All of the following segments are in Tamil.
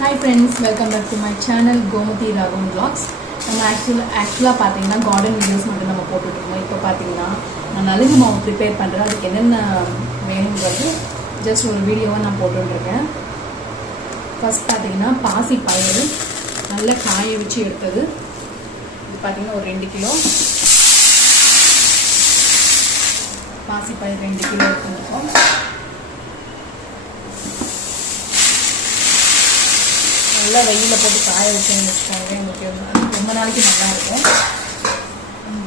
Hi friends, welcome back to my channel Gomathi Raghavan Vlogs. நம்ம ஆக்சுவலாக பார்த்தீங்கன்னா கார்டன் வீடியோஸ் மட்டும் நம்ம போட்டுருக்கோம். இப்போ பார்த்தீங்கன்னா நான் நலுங்கு மாவு ப்ரிப்பேர் பண்ணுறேன். அதுக்கு என்னென்ன வேணுங்கிறது ஜஸ்ட் ஒரு வீடியோவாக நான் போட்டுருக்கேன். ஃபர்ஸ்ட் பார்த்தீங்கன்னா பாசி பயிறு நல்லா காய வச்சு எடுத்தது. இது பார்த்தீங்கன்னா ஒரு 2 கிலோ பாசி பயிறு 2 கிலோ எடுத்துருக்கோம். நல்லா வெயிலில் போட்டு காய வச்சேன்னு வச்சுக்கோங்க, எங்களுக்கு ரொம்ப நாளைக்கு நல்லாயிருக்கும்.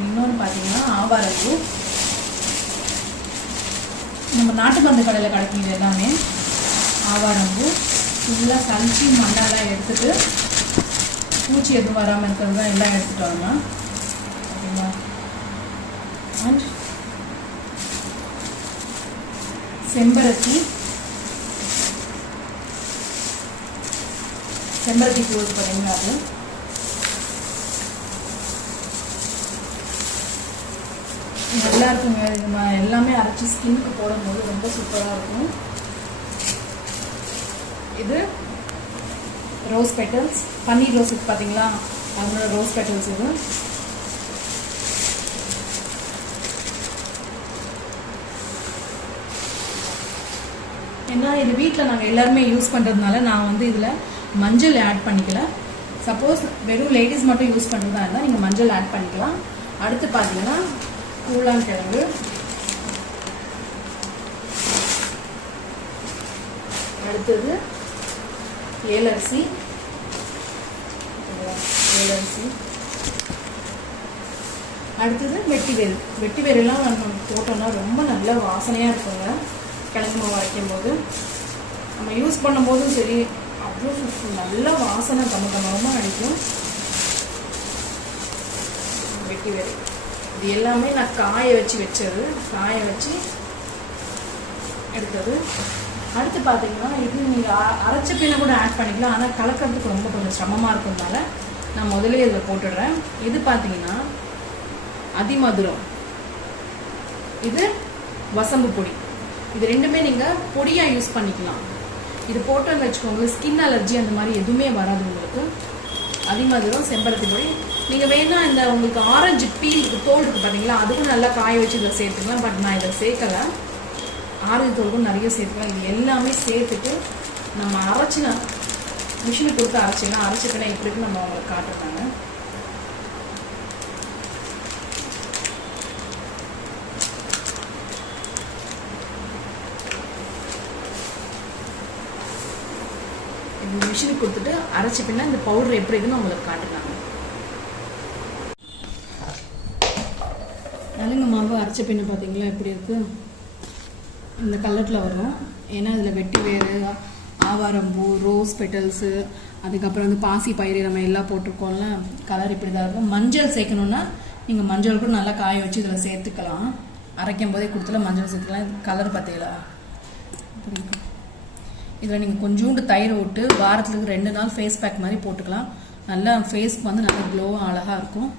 இன்னொன்று பார்த்தீங்கன்னா ஆவாரம்பூ, நம்ம நாட்டு மருந்து கடையில் கிடைக்கிது எல்லாமே. ஆவாரம்பூ ஃபுல்லாக சளிச்சு மண்ணெல்லாம் எடுத்துட்டு பூச்சி எதுவும் வராமல் இருக்கிறது தான் எல்லாம் எடுத்துகிட்டு வரலாம். ஓகேங்களா? அண்ட் செம்பருத்தி க்ளோஸ் பண்ணிங்கன்னா அது நல்லா இருக்குங்க. நம்ம எல்லாமே அரைச்சி ஸ்கின்னுக்கு போடும்போது ரொம்ப சூப்பராக இருக்கும். இது ரோஸ் பெட்டல்ஸ், பன்னீர் ரோஸ் பார்த்தீங்களா, அதோட ரோஸ் பெட்டல்ஸ். இது ஏன்னா இது வீட்டில் நாங்கள் எல்லாருமே யூஸ் பண்ணுறதுனால நான் வந்து இதில் மஞ்சள் ஆட் பண்ணிக்கல. சப்போஸ் வெறும் லேடிஸ் மட்டும் யூஸ் பண்ணுறதா இருந்தால் நீங்கள் மஞ்சள் ஆட் பண்ணிக்கலாம். அடுத்து பார்த்தீங்கன்னா கூழாங்கிழங்கு, அடுத்தது ஏலரிசி. அடுத்தது வெட்டிவேறு. வெட்டிவேரெல்லாம் நம்ம போட்டோம்னா ரொம்ப நல்ல வாசனையாக இருக்குங்க. கிழங்கு மாவு அரைக்கும் போது நம்ம யூஸ் பண்ணும்போதும் சரி, அவ்வளோ நல்ல வாசனை கமகமாக அடிக்கும். வெட்டிவேறு இது எல்லாமே நான் காய வச்சு எடுத்தது. அடுத்து பார்த்தீங்கன்னா இது நீங்கள் அரைச்ச பின்ன கூட ஆட் பண்ணிக்கலாம், ஆனால் கலக்கிறதுக்கு ரொம்ப கொஞ்சம் சிரமமாக இருக்கிறதுனால நான் முதலே இதில் போட்டுடுறேன். இது பார்த்தீங்கன்னா அதிமதுரம், இது வசம்பு பொடி. இது ரெண்டுமே நீங்கள் பொடியாக யூஸ் பண்ணிக்கலாம். இது போட்டோன்னு வச்சுக்கோங்க, ஸ்கின் அலர்ஜி அந்த மாதிரி எதுவுமே வராது உங்களுக்கு. அதிமதுரம், செம்பருத்தி பொடி. நீங்கள் வேணால் இந்த உங்களுக்கு ஆரஞ்சு பீல் தோல் இருக்குது பார்த்தீங்களா, அதுக்கும் நல்லா காய வச்சு இதை சேர்த்துக்கலாம். பட் நான் இதை சேர்க்கலை. ஆரஞ்சு தோலுக்கும் நிறைய சேர்த்துக்கலாம். இது எல்லாமே சேர்த்துட்டு நம்ம அரைச்சினா மிஷினுக்கு கொடுத்து அரைச்சிக்கலாம். இப்படிக்கு நம்ம அவங்களுக்கு காட்டுறாங்க. மிஷினுக்கு கொடுத்துட்டு அரைச்சி பின்னா இந்த பவுடர் எப்படி இருக்குன்னு உங்களுக்கு காட்டுறாங்க. நலுங்கு மாவு அரைச்ச பின்ன பார்த்தீங்களா எப்படி இருக்கு, இந்த கலரில் வரும். ஏன்னா இதில் வெட்டி வேறு, ஆவாரம்பூ, ரோஸ் பெட்டல்ஸு, அதுக்கப்புறம் வந்து பாசி பயிறு நம்ம எல்லாம் போட்டிருக்கோம்ல, கலர் இப்படி தான் இருக்கும். மஞ்சள் சேர்க்கணுன்னா நீங்கள் மஞ்சள் கூட நல்லா காய வச்சு இதில் சேர்த்துக்கலாம். அரைக்கும் போதே கொடுத்துல மஞ்சள் சேர்த்துக்கலாம். கலர் பார்த்தீங்களா இப்படி இருக்கும். இதில் நீங்கள் கொஞ்சோண்டு தயிர் விட்டு வாரத்துக்கு 2 நாள் ஃபேஸ் பேக் மாதிரி போட்டுக்கலாம். நல்லா ஃபேஸ்க்கு வந்து நல்லா க்ளோவாக அழகாக இருக்கும்.